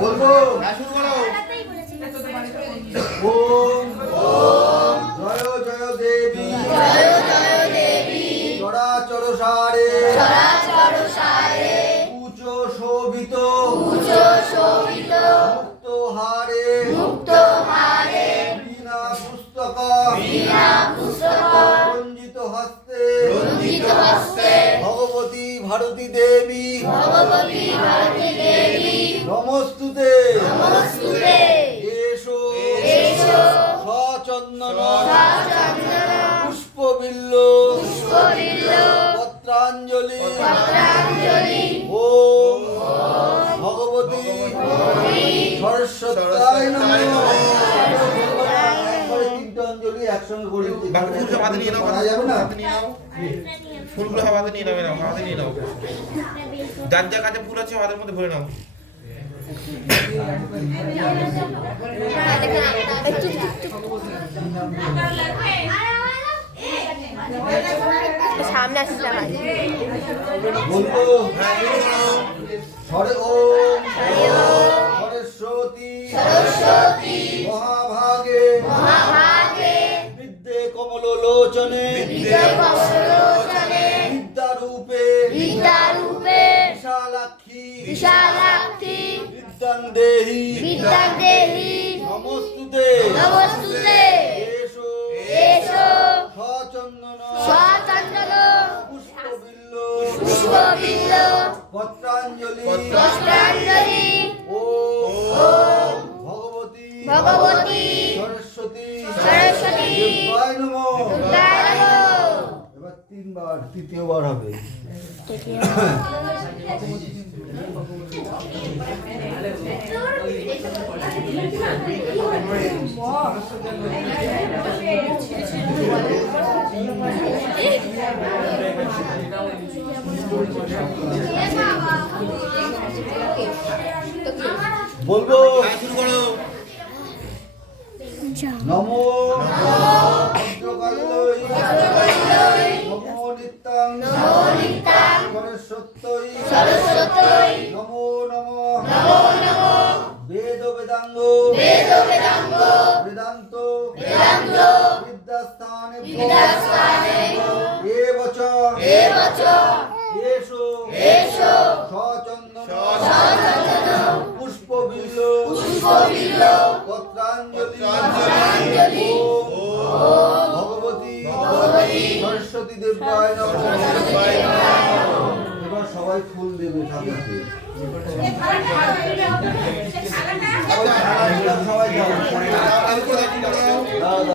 বলবো শুরু করো। ওম ওম জয় জয় দেবী চরাচর সারে উচ্চ শোভিত মুক্ত হারে বীণা পুস্তক রঞ্জিত হস্তে ভগবতী ভারতী দেবী নমস্তুতে এসো সচন্দন পুষ্পবিল্ল পত্রাঞ্জলি ওম ভগবতী সরস্বত্যায় নমঃ। তিনটা অঞ্জলি একসঙ্গে করে হাতে নিয়ে নাও, যাবে না? ফুলগুলো হাতে নিয়ে নাও, হাতে নিয়ে নাও। যার যার কাছে ফুল আছে হাতের মধ্যে ভরে নাও। সামনে আসতে ভাই বলবো হরে ওম সরস্বতী মহাভাগে বিদ্যে কমল লোচনে বিদ্যারূপে বিশালাক্ষী বিদ্যাং দেহি নমস্তুতে এসো সচন্দন পুষ্পবিল্ল পত্রাঞ্জলি ওম ভগবতী সরস্বতী দেবায় নমঃ। এবার তিনবার, তৃতীয়বার হবে। বলবো শুরু করো। নমো ভদ্রকাল্যই নমো নিত্যাং সরস্বত্যই নমো নমঃ বেদ বেদাঙ্গ বেদান্ত বিদ্যাস্থানে এবচ এসো সচন্দন পুষ্পবিল্ল পত্রাঞ্জলি ওম ভগবতী সরস্বতী দেবায় নমঃ। এবার সবাই ফুল দেবে ঠাকুরকে।